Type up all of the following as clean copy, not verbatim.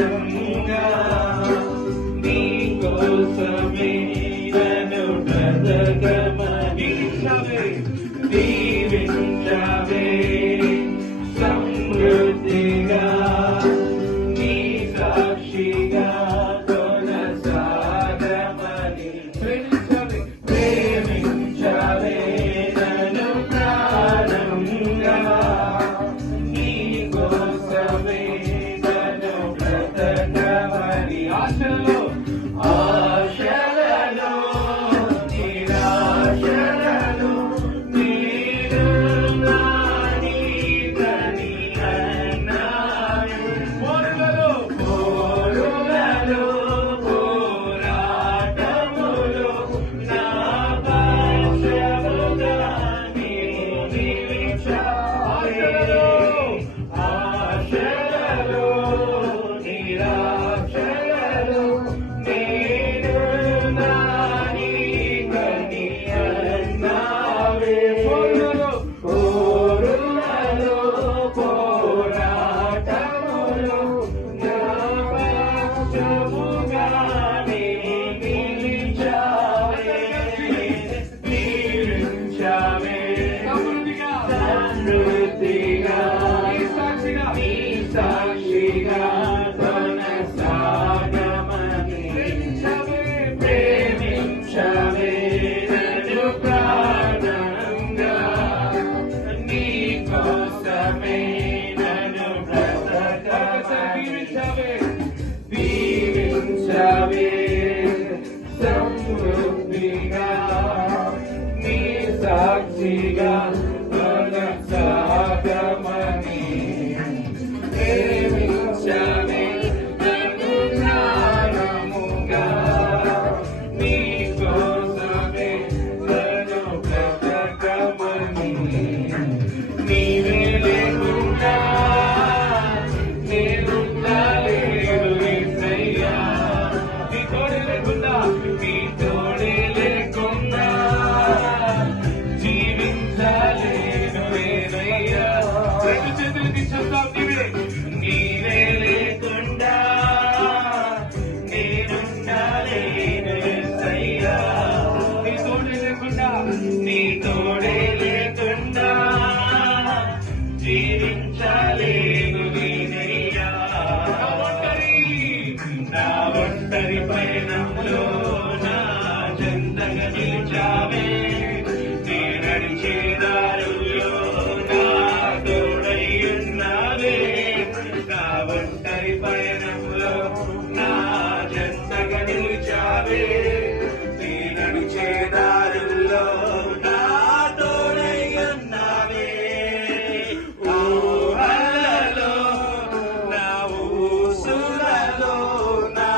ప్రాణంగా నీకోసమే నన్ను బ్రతకమని దీవించవే సమృద్ధిగా నీ సాక్షిగా కొనసాగమని ప్రేమించవే నన్ను ప్రాణంగా నీకోసమే నన్ను బ్రతకమని ఆశలలో నిరాశలలో నేను నానికని అన్నాను పోరులలో పోరాటములో నా పక్షముగా నీవు నిలిచావే ఆశలలో నిరాశలలో నేను నానికని అన్నావే పోరులలో పోరాటములో నా పక్షముగా నీవు నిలిచావే దీవించావే సమృద్ధిగా నీ సాక్షిగా కొనసాగమని ప్రేమించవే నన్ను ప్రాణంగా నీకోసమే నన్ను బ్రతకమని దీవించవే సమృద్ధిగా నీ సాక్షిగా కొనసాగమని ప్రేమించవే నన్ను ప్రాణముగా నీకోసమే నన్ను బ్రతకమని నీవే లేకుండా నేనుండలేను యేసయ్యా నీ తోడే లేకుండా జీవించలేను నేనయ్యా రెండు చేతులకి చెప్తాం నీవే లేకుండా నేనుండలేను యేసయ్యా నీ తోడే లేకుండా జీవించలేను నేనయ్యా నా ఒంటరి పయనంలో నా చెంతగా నిలిచావే నీ నడిచే దారుల్లో నా తోడై ఉన్నావే నా ఒంటరి పయనంలో నా చెంతగా నిలిచావే నీ నడిచే దారుల్లో నా తోడై ఉన్నావే ఊహలలో నా ఊసులలో నా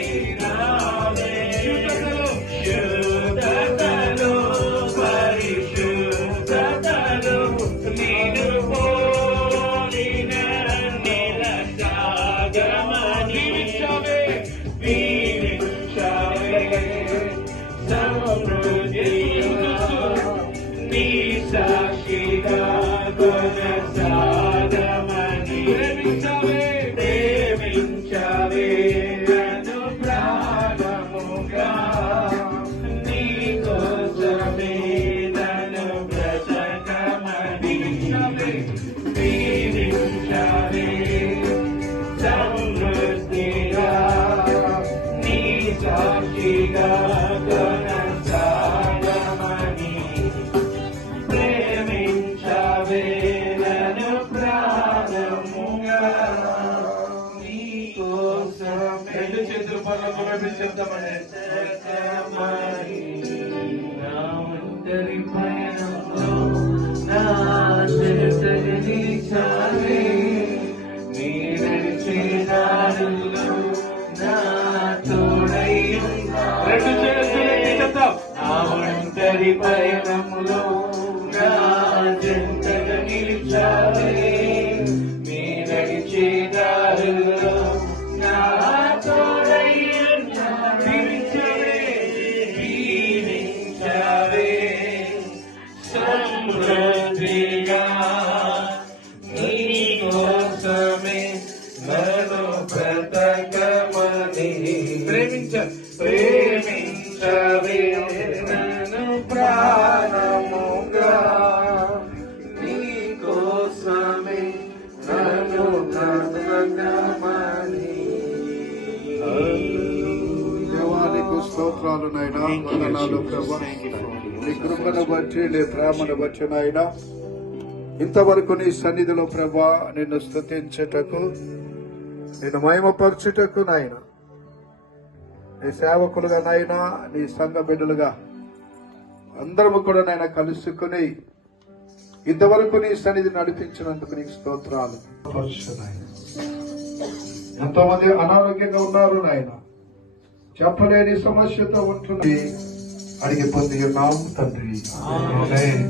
ఆశవైనావే శుద్ధతలో పరిశుద్ధతలో నిన్ను పోలిన నిలసాగమని దీవించవే సమృద్ధిగా నీ సాక్షిగా కొనసాగమని ప్రేమించవే నన్ను ప్రాణముగా నీకోసమే నన్ను బ్రతకమని దీవించవే సమృద్ధిగా నీ సాక్షిగా కొనసాగమని ప్రేమించవే నన్ను ప్రాణముగా నీకోసమే రెండు చేతులు పనులకు వైపు చెప్తామని నా ఒంటరి పయనంలో నా చెంతగా నిలిచావే నీ నడిచే దారుల్లో నా తోడై ఉన్నావే రెండు చేతులకి చెప్తాం నా ఒంటరి పయనంలో నా చెంతగా నిలిచావే నీ నడిచే దారుల్లో నా తోడై ఉన్నావే స్తోత్రాలు నాయన, వందనాలు ప్రభా. నీ కృపను బట్టి, నీ ప్రేమను బట్టి నాయన, ఇంతవరకు నీ సన్నిధిలో ప్రభా నిన్ను స్తుతించుటకు, నిన్ను మహిమపరచుటకు నాయన, నీ సేవకులుగా నాయన, నీ సంఘ బిడ్డలుగా అందరము కూడా నాయన కలుసుకుని ఇంతవరకు నీ సన్నిధి నడిపించినందుకు నీకు స్తోత్రాలు. ఎంతో మంది అనారోగ్యంగా ఉన్నారు నాయన, చెప్పలేని సమస్యతో ఉంటుంది, అడిగి పొంది ఉన్నాము తండ్రి. ఆమేన్.